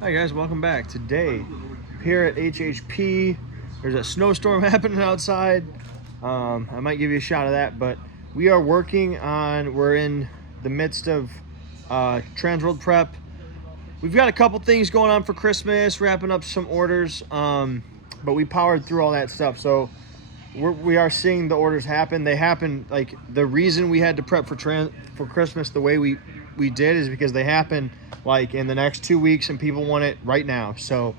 Hi guys, welcome back. Today, here at HHP, there's a snowstorm happening outside. I might give you a shot of that, but we're in the midst of Transworld prep. We've got a couple things going on for Christmas, wrapping up some orders, but we powered through all that stuff. So we are seeing the orders happen. They happen, like, the reason we had to prep for Christmas the way we did is because they happen like in the next 2 weeks and people want it right now. So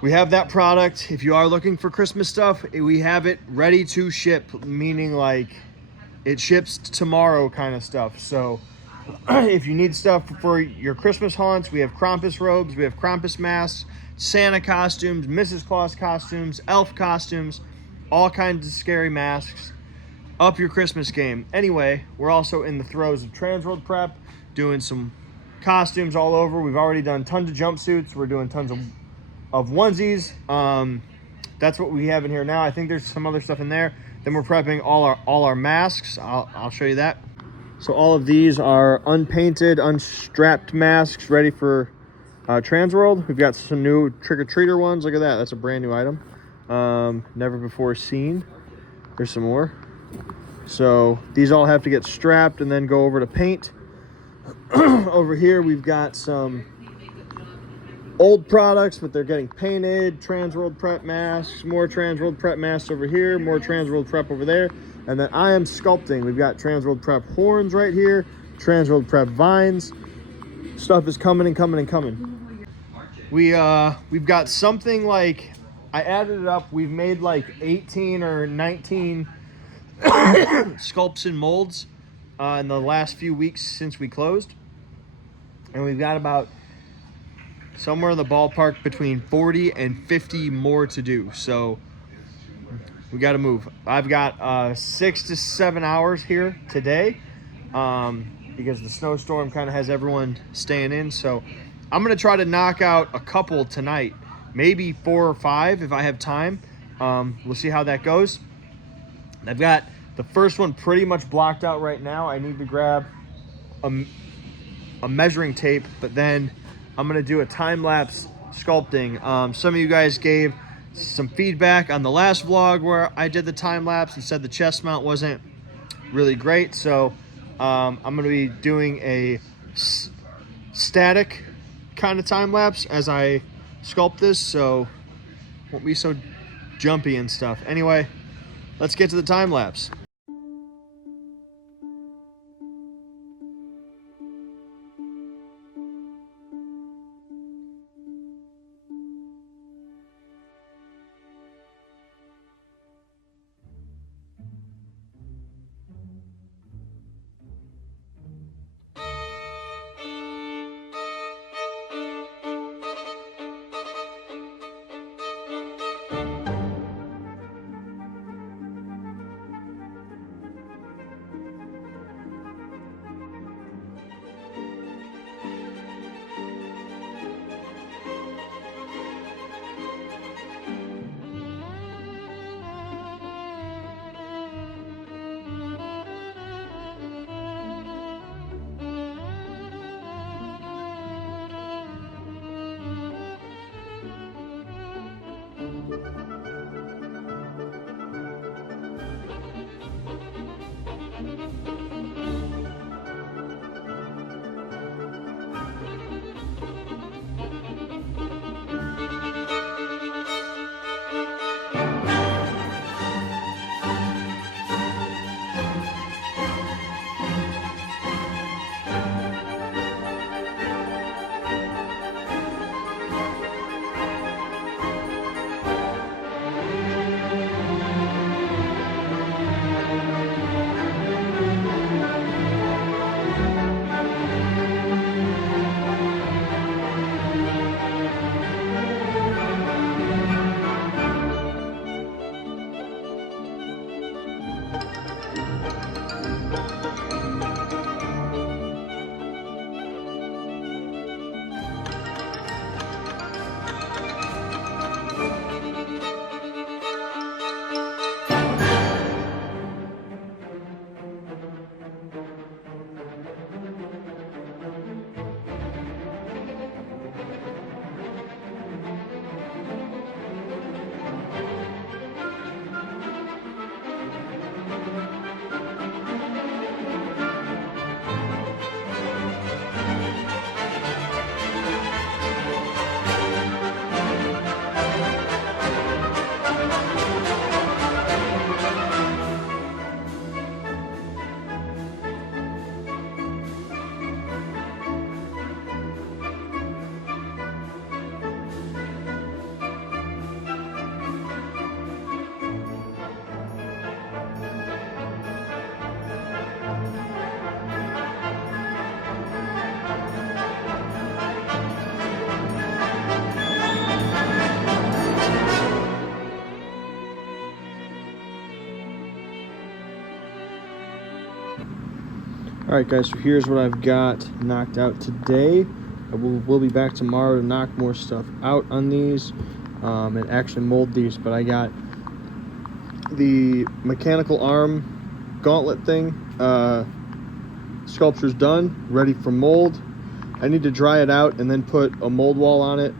we have that product. If you are looking for Christmas stuff, we have it ready to ship, meaning like it ships tomorrow kind of stuff. So if you need stuff for your Christmas haunts, we have Krampus robes, we have Krampus masks, Santa costumes, Mrs. Claus costumes, elf costumes, all kinds of scary masks. Up your Christmas game. Anyway, we're also in the throes of Transworld prep, doing some costumes all over. We've already done tons of jumpsuits. We're doing tons of onesies. That's what we have in here now. I think there's some other stuff in there. Then we're prepping all our masks. I'll show you that. So all of these are unpainted, unstrapped masks ready for Transworld. We've got some new trick-or-treater ones. Look at that. That's a brand new item. Never before seen. There's some more. So these all have to get strapped and then go over to paint. Over here we've got some old products, but they're getting painted. Transworld prep masks, more Transworld prep masks over here, more Transworld prep over there. And then I am sculpting. We've got Transworld prep horns right here, Transworld prep vines. Stuff is coming and coming and coming. We've got something like, I added it up, we've made like 18 or 19 sculpts and molds in the last few weeks since we closed, and we've got about somewhere in the ballpark between 40 and 50 more to do. So we got to move. I've got 6 to 7 hours here today because the snowstorm kind of has everyone staying in. So I'm going to try to knock out a couple tonight, maybe 4 or 5 if I have time. We'll see how that goes. I've got the first one pretty much blocked out right now. I need to grab a measuring tape, but then I'm gonna do a time-lapse sculpting. Some of you guys gave some feedback on the last vlog where I did the time-lapse and said the chest mount wasn't really great. So I'm gonna be doing a static kind of time-lapse as I sculpt this, so won't be so jumpy and stuff. Anyway, let's get to the time-lapse. Alright guys, so here's what I've got knocked out today. We'll be back tomorrow to knock more stuff out on these and actually mold these. But I got the mechanical arm gauntlet thing. Sculpture's done, ready for mold. I need to dry it out and then put a mold wall on it.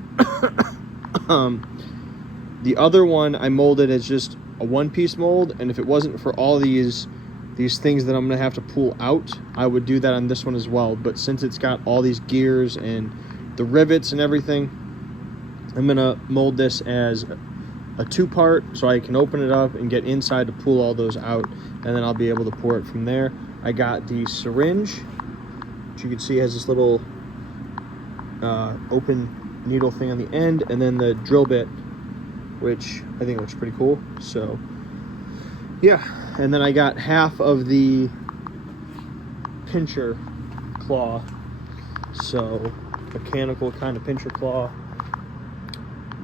The other one I molded as just a one-piece mold, and if it wasn't for all these things that I'm gonna have to pull out, I would do that on this one as well. But since it's got all these gears and the rivets and everything, I'm gonna mold this as a two-part so I can open it up and get inside to pull all those out, and then I'll be able to pour it from there. I got the syringe, which you can see has this little open needle thing on the end, and then the drill bit, which I think looks pretty cool. So yeah, and then I got half of the pincher claw, so mechanical kind of pincher claw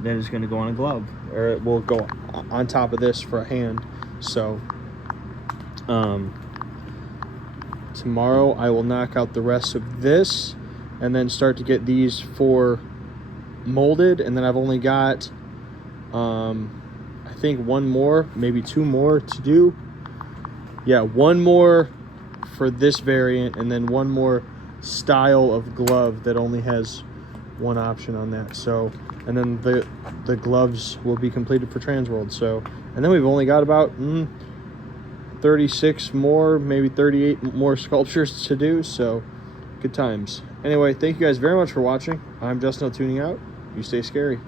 that is going to go on a glove, or it will go on top of this for a hand. So tomorrow I will knock out the rest of this and then start to get these 4 molded, and then I've only got I think 1 more, maybe 2 more to do. Yeah, 1 more for this variant, and then 1 more style of glove that only has 1 option on that. So, and then the gloves will be completed for Transworld. So, and then we've only got about 36 more, maybe 38 more sculptures to do. So, good times. Anyway, thank you guys very much for watching. I'm Justin tuning out. You stay scary.